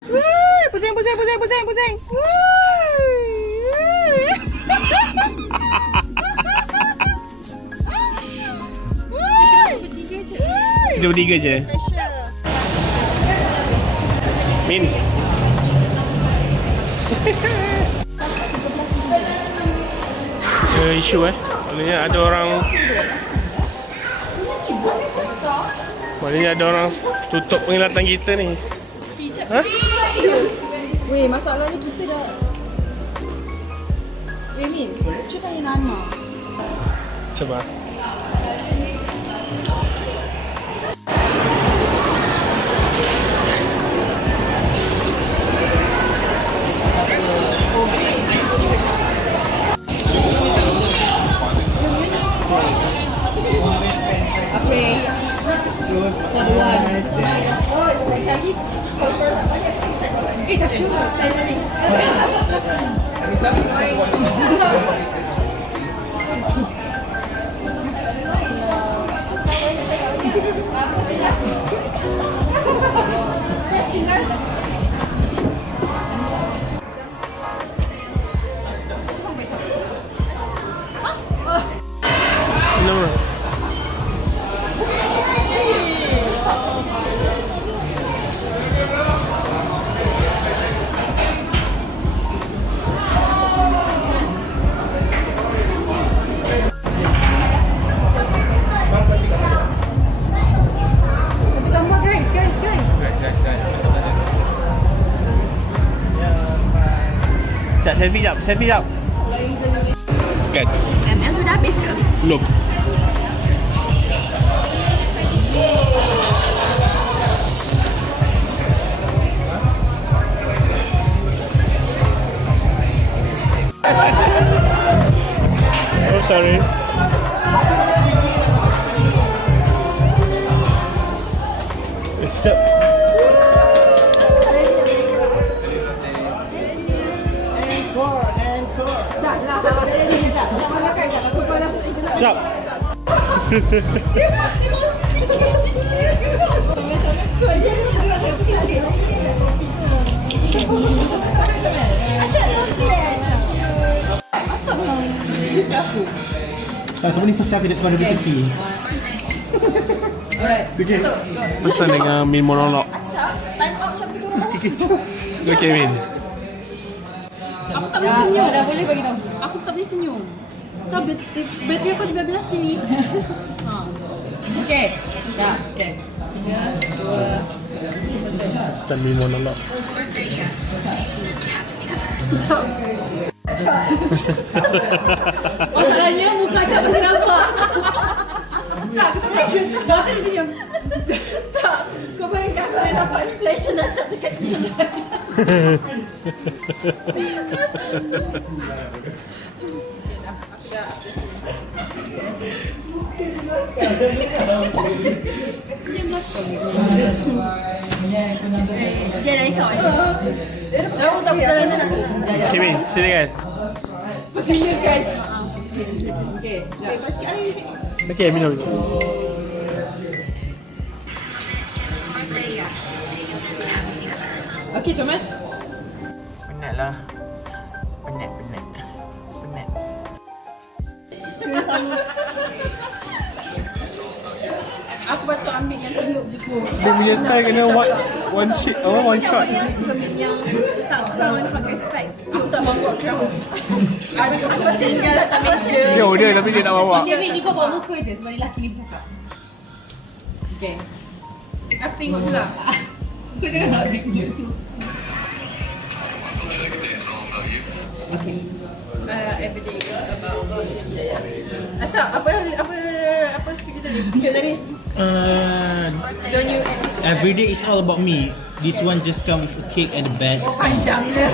Pusing. Kita bertiga je. Min. Isu maknanya ada orang tutup penglihatan kita ni. Ha? Weh, masalahnya kita dah. Weh Min, cuba tanya Nana. Sebab selfie jap. Kan? ML tu dah habis ke? Belum. Oh, sorry. Sekejap. Sekejap. Sebab ni first time kau ada tepi. Alright. First time dengan Min monolog. Acap, time out macam kita orang. Okay, Min. Aku tak boleh senyum. Dah boleh bagi tahu. Aku tak boleh senyum. Tak bateri aku 13 sini. Okey. Dah. Okey. 3 2 First time Min monolog. Masalahnya muka Acap masih nampak. Tak, aku tak tahu. Mata dia senyum. Tak. Kau bayangkan aku dah dapat reflection Acap dekat sini. Dia dah ikut. Jauh tak berjalan. Okay, Min, silakan. Persilakan. Okey. Lepas sikit lagi sikit. Okay, minum. Okey, Comel. Penat lah. Penat. Aku patut ambil yang tiup je ku. Dia punya style kena one shot. Aku ambil yang tak crown pakai spek. Aku tak bawa crown. Aku tinggal tak meja. Yo, dia tapi dia nak bawa. Okey, Mik, kau bawa muka je sebab lelaki ni bercakap. Okey. Aku tengok pula. Kau jangan nak review tu. Okay. Everyday is about Acap, apa speaker tadi? Speaker tadi? Don't you Every day is all about me. This one just come with a cake and a bed. panjang dia.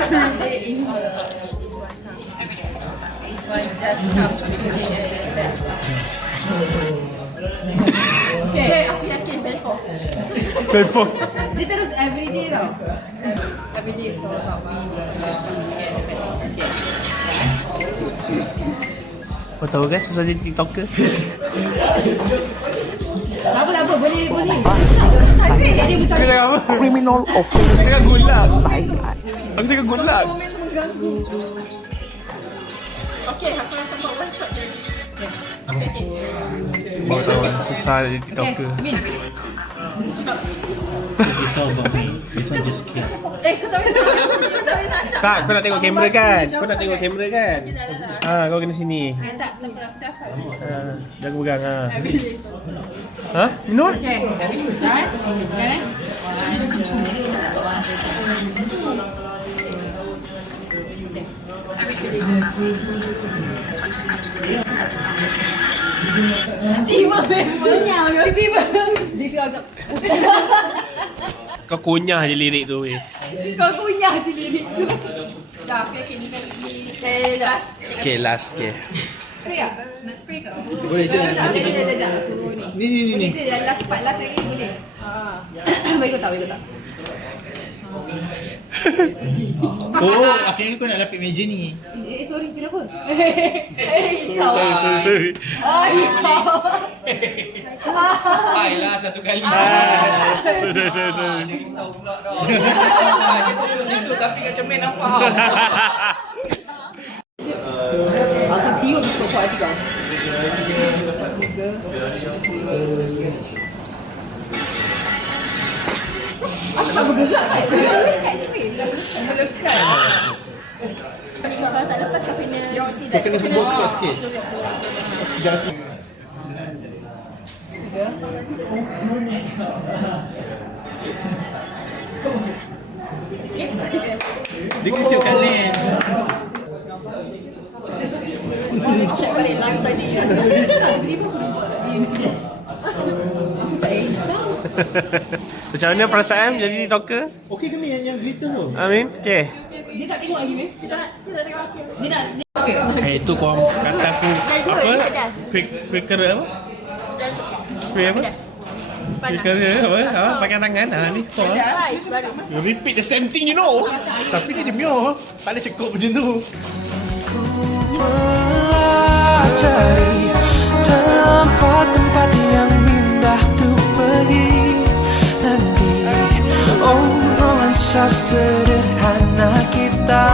Everyday is all about me. This one just comes with a cake and a bed. Okay, aku yakin bed 4. Telepon. Dia terus everyday tau. Everyday is all about me. This one just comes with a cake and a bed. Okay. Kau tahu kan susah jadi TikToker? Tak apa, boleh. Jadi besar. Aku cakap apa? Criminal offense. Aku cakap good luck. Side. Aku cakap good luck. Okay, aku nak tempat one shot je. Baru tahu kan, susah jadi Okay, TikToker. Min. It's all about me. This one just came. Kau tak boleh nak acap. Tak, kau nak tengok kamera kan? Kau nak tengok kamera kan? Kau kena sini. Tak apa, aku dah hafal. Jangan pegang Ha? Minum? Okay. Dah. Tiba. Dia sekarang. Kau kunyah je lirik tu weh. Kau kunyah je lirik tu. Dah, okay, ni last. Okay, last. Okay. Spray tak? Nak spray ke? Boleh je. Tak, sekejap. Aku ni. Ni. Boleh je, last part, last lagi boleh. Bagi kau tak. Oh, akhirnya kau nak lapik meja ni. Sorry, kenapa? Risau. Sorry. Risau. Baiklah satu kali. Sorry. Dia risau pula dah. Dia situ tapi kat cermin nampak. Aku tiup pokok hati kau. Asal bergerak kan? Kalau tak lepas kau kena Kau kena sebut sikit. Dia kena tengok kat lens. check balik live tadi. Tiba-tiba aku nampak dia macam ni. Aku tak risau. Macam mana perasaan jadi TikToker? Okey ke Min yang glitter tu? Amin? Okay. Dia tak tengok lagi, Min. Kita nak tengok hasil. Dia nak... Okay. Itu kau kata aku apa? Quicker apa? Quick apa? Quicker apa? Pakai tangan. Ni kau. Rice baru. You repeat the same thing you know. Tapi dia demi tak ada cekuk macam tu. Cari tempat-tempat yang indah tuh pergi nanti. Oh, romansa sederhana kita.